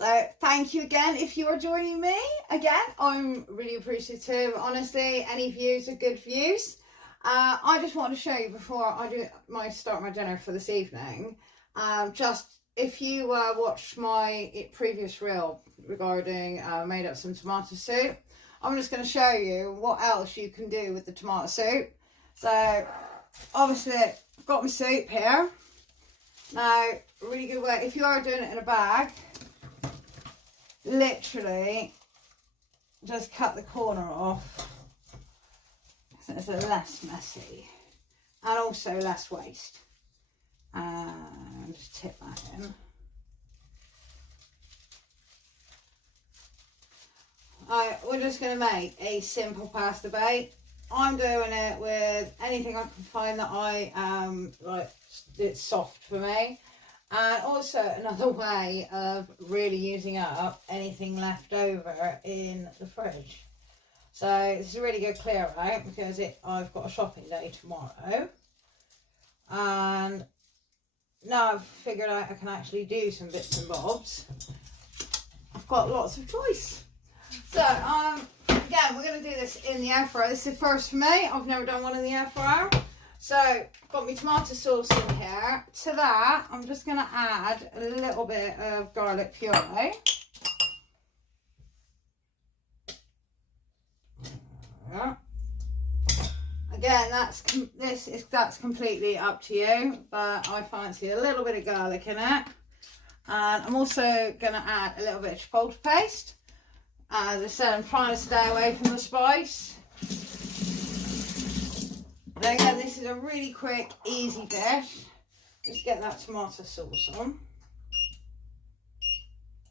So thank you again if you are joining me again. I'm really appreciative. Honestly, any views are good views. I just want to show you before I start my dinner for this evening. Just if you watched my previous reel regarding made up some tomato soup, I'm just going to show you what else you can do with the tomato soup. So obviously I've got my soup here. Now, a really good way, if you are doing it in a bag, literally just cut the corner off so it's less messy and also less waste. And just tip that in. We're just going to make a simple pasta bake. I'm doing it with anything I can find that it's soft for me. And also another way of really using up anything left over in the fridge. So this is a really good clear out because I've got a shopping day tomorrow. And now I've figured out I can actually do some bits and bobs. I've got lots of choice. So again, we're going to do this in the air fryer. This is the first for me. I've never done one in the air fryer. So I've got my tomato sauce in here. To that, I'm just going to add a little bit of garlic puree. Again, that's completely up to you, but I fancy a little bit of garlic in it. And I'm also going to add a little bit of chipotle paste. As I said, I'm trying to stay away from the spice. But again, this is a really quick, easy dish. Just get that tomato sauce on.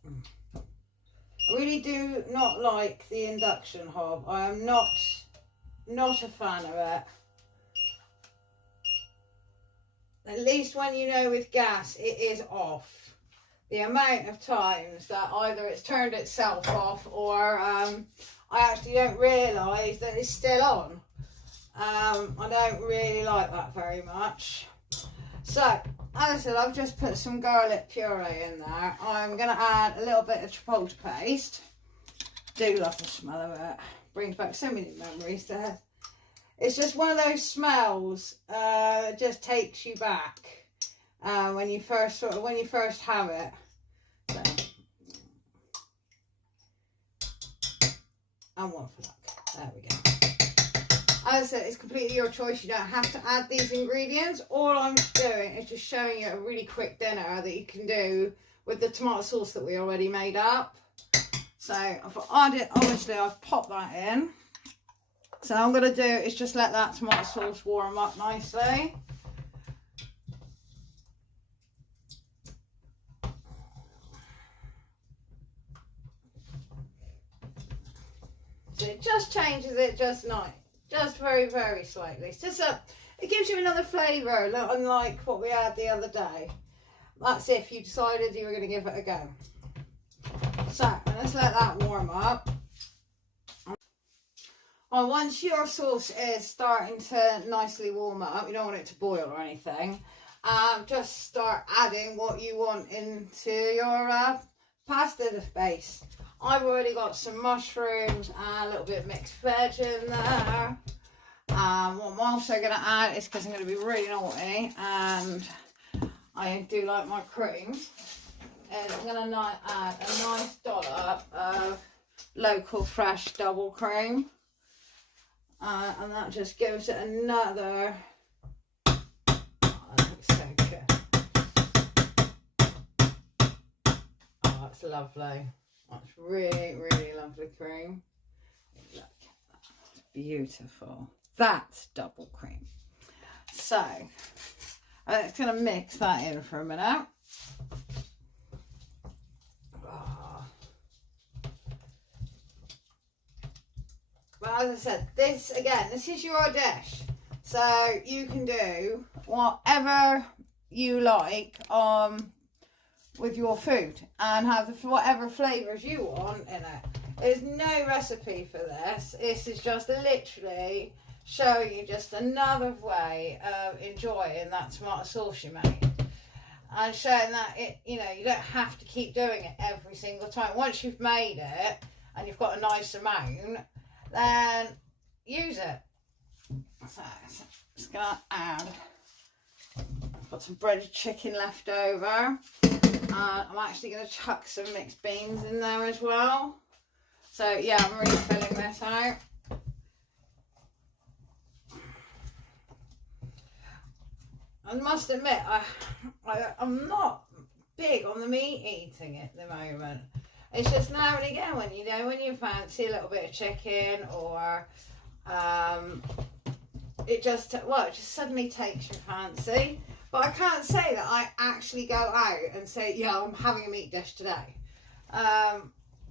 I really do not like the induction hob. I am not a fan of it. At least when you know with gas it is off. The amount of times that either it's turned itself off or I actually don't realise that it's still on. I don't really like that very much. So, as I said, I've just put some garlic puree in there. I'm going to add a little bit of chipotle paste. Do love the smell of it. Brings back so many memories there. It's just one of those smells that just takes you back when you first have it. So, and one for luck. There we go. As I said, it's completely your choice. You don't have to add these ingredients. All I'm doing is just showing you a really quick dinner that you can do with the tomato sauce that we already made up. So I've added, obviously I've popped that in. So all I'm going to do is just let that tomato sauce warm up nicely. So it just changes it just nice. Just very, very slightly. It's just it gives you another flavour, unlike what we had the other day. That's if you decided you were going to give it a go. So, let's let that warm up. Well, once your sauce is starting to nicely warm up, you don't want it to boil or anything, just start adding what you want into your pasta base. I've already got some mushrooms and a little bit of mixed veg in there. What I'm also going to add is, because I'm going to be really naughty and I do like my cream, is I'm going to add a nice dollop of local fresh double cream. And that just gives it another... Oh, that looks so good. Oh, that's lovely. That's really, really lovely cream. Look at that. It's beautiful. That's double cream. So, I'm just going to mix that in for a minute. Oh. But as I said, this is your dish. So you can do whatever you like with your food and have whatever flavours you want in it. There's no recipe for this. This is just literally showing you just another way of enjoying that tomato sauce you made. and showing that you don't have to keep doing it every single time. Once you've made it and you've got a nice amount, then use it. So just gonna add, I've got some breaded chicken left over, and I'm actually gonna chuck some mixed beans in there as well. So yeah, I'm really filling this out. I must admit, I'm not big on the meat eating at the moment. It's just now and again when you fancy a little bit of chicken, or it just suddenly takes your fancy. But I can't say that I actually go out and say, yeah, I'm having a meat dish today.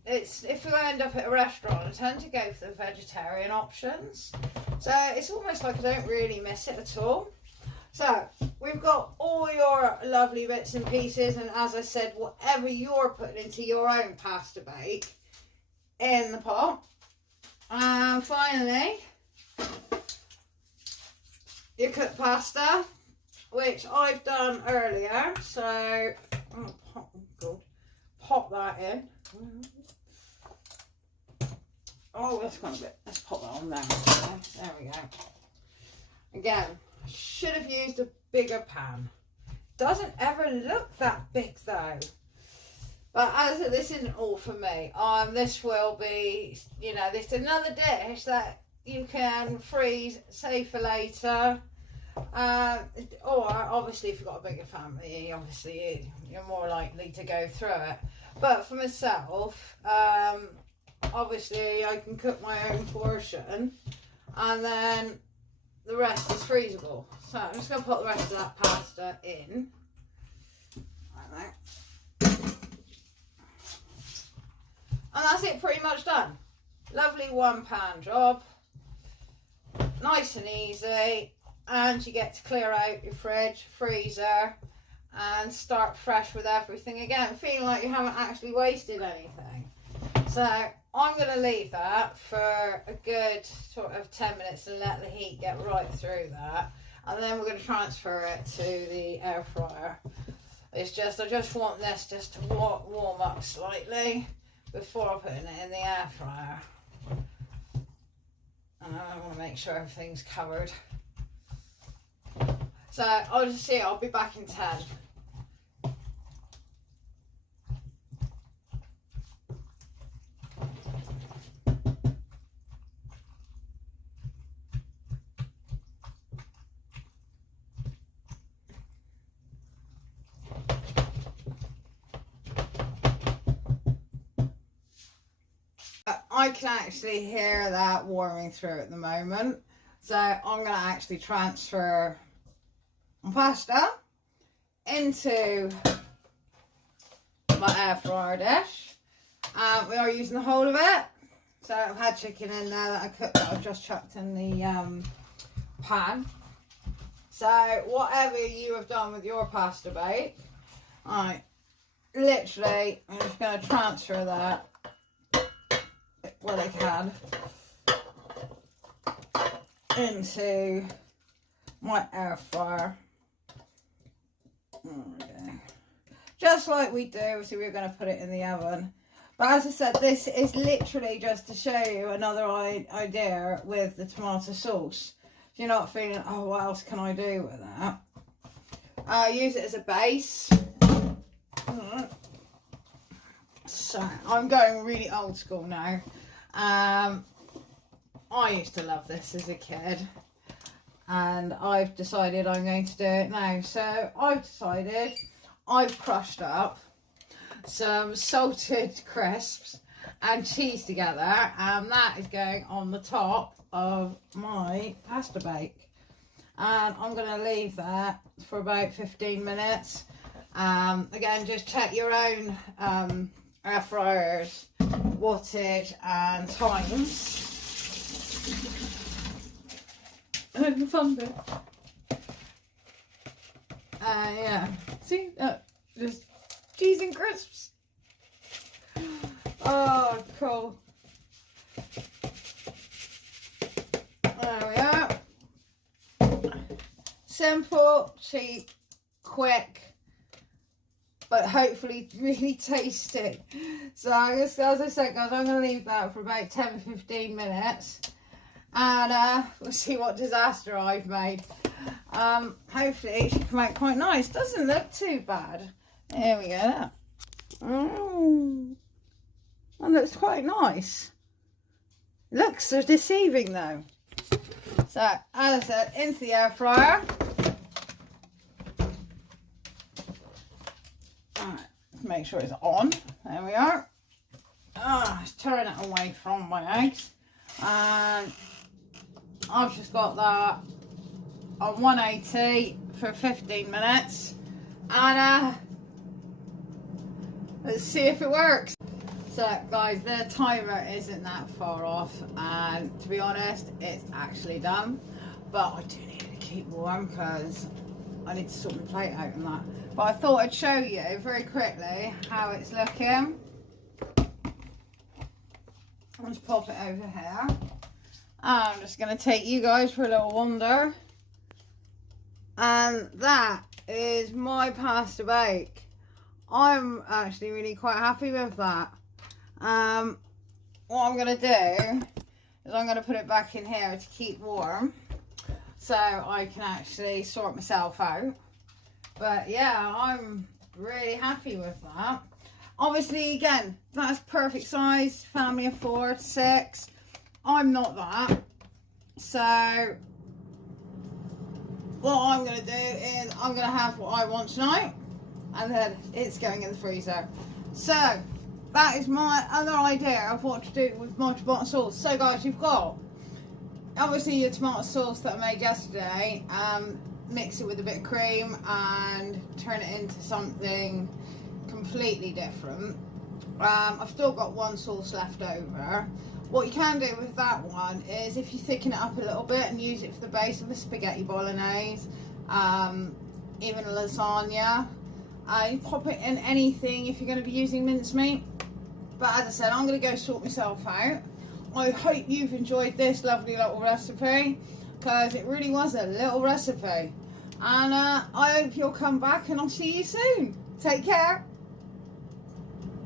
It's if you end up at a restaurant, I tend to go for the vegetarian options. So it's almost like I don't really miss it at all. So we've got all your lovely bits and pieces, and as I said, whatever you're putting into your own pasta bake in the pot. And finally, your cooked pasta, which I've done earlier. So I'm gonna pop that in. Oh, that's gone a bit. Let's pop that on there. There we go. Again, should have used a bigger pan. Doesn't ever look that big though. But as this isn't all for me. This will be, this is another dish that you can freeze, save for later. Or obviously, if you've got a bigger family, obviously you're more likely to go through it. But for myself, obviously I can cook my own portion, and then the rest is freezable. So I'm just going to put the rest of that pasta in. Like that. And that's it, pretty much done. Lovely one pan job. Nice and easy. And you get to clear out your fridge, freezer, and start fresh with everything again. Feeling like you haven't actually wasted anything. So I'm going to leave that for a good sort of 10 minutes and let the heat get right through that. And then we're going to transfer it to the air fryer. It's just, I just want this just to warm up slightly before putting it in the air fryer. And I want to make sure everything's covered. So I'll just see, I'll be back in 10. I can actually hear that warming through at the moment. So I'm going to actually transfer my pasta into my air fryer dish. We are using the whole of it. So I've had chicken in there that I cooked, that I've just chucked in the pan. So whatever you have done with your pasta bake, I'm just going to transfer that well I can into my air fryer. There we go. Just like we do, so we're going to put it in the oven. But as I said, this is literally just to show you another idea with the tomato sauce. If you're not feeling, oh, what else can I do with that? Use it as a base. So I'm going really old school now. I used to love this as a kid, and I've decided I'm going to do it now. So I've decided I've crushed up some salted crisps and cheese together, and that is going on the top of my pasta bake. And I'm going to leave that for about 15 minutes. Again, just check your own air fryers wattage and times. And the fun bit. Yeah, see, just cheese and crisps. Oh, cool. There we are. Simple, cheap, quick, but hopefully really tasty. So as I said, guys, I'm going to leave that for about 10-15 minutes, and we'll see what disaster I've made. Hopefully it should come out quite nice. Doesn't look too bad. There we go. Oh, that looks quite nice. Looks so deceiving though. So as I said, into the air fryer. Alright, make sure it's on. There we are. Let's turn it away from my eggs. And I've just got that on 180 for 15 minutes. And let's see if it works. So guys, the timer isn't that far off, and to be honest, it's actually done. But I do need it to keep warm because I need to sort my plate out and that. But I thought I'd show you very quickly how it's looking. I'll just pop it over here. I'm just going to take you guys for a little wander. And that is my pasta bake. I'm actually really quite happy with that. What I'm going to do is I'm going to put it back in here to keep warm, so I can actually sort myself out. But yeah, I'm really happy with that. Obviously, again, that's perfect size, family of 4 to 6. I'm not that. So what I'm going to do is I'm going to have what I want tonight, and then it's going in the freezer. So that is my other idea of what to do with my tomato sauce. So guys, you've got obviously your tomato sauce that I made yesterday. Mix it with a bit of cream and turn it into something completely different. I've still got one sauce left over. What you can do with that one is if you thicken it up a little bit and use it for the base of a spaghetti bolognese, even a lasagna. You pop it in anything if you're going to be using mincemeat. But as I said, I'm going to go sort myself out. I hope you've enjoyed this lovely little recipe, because it really was a little recipe. And I hope you'll come back, and I'll see you soon. Take care.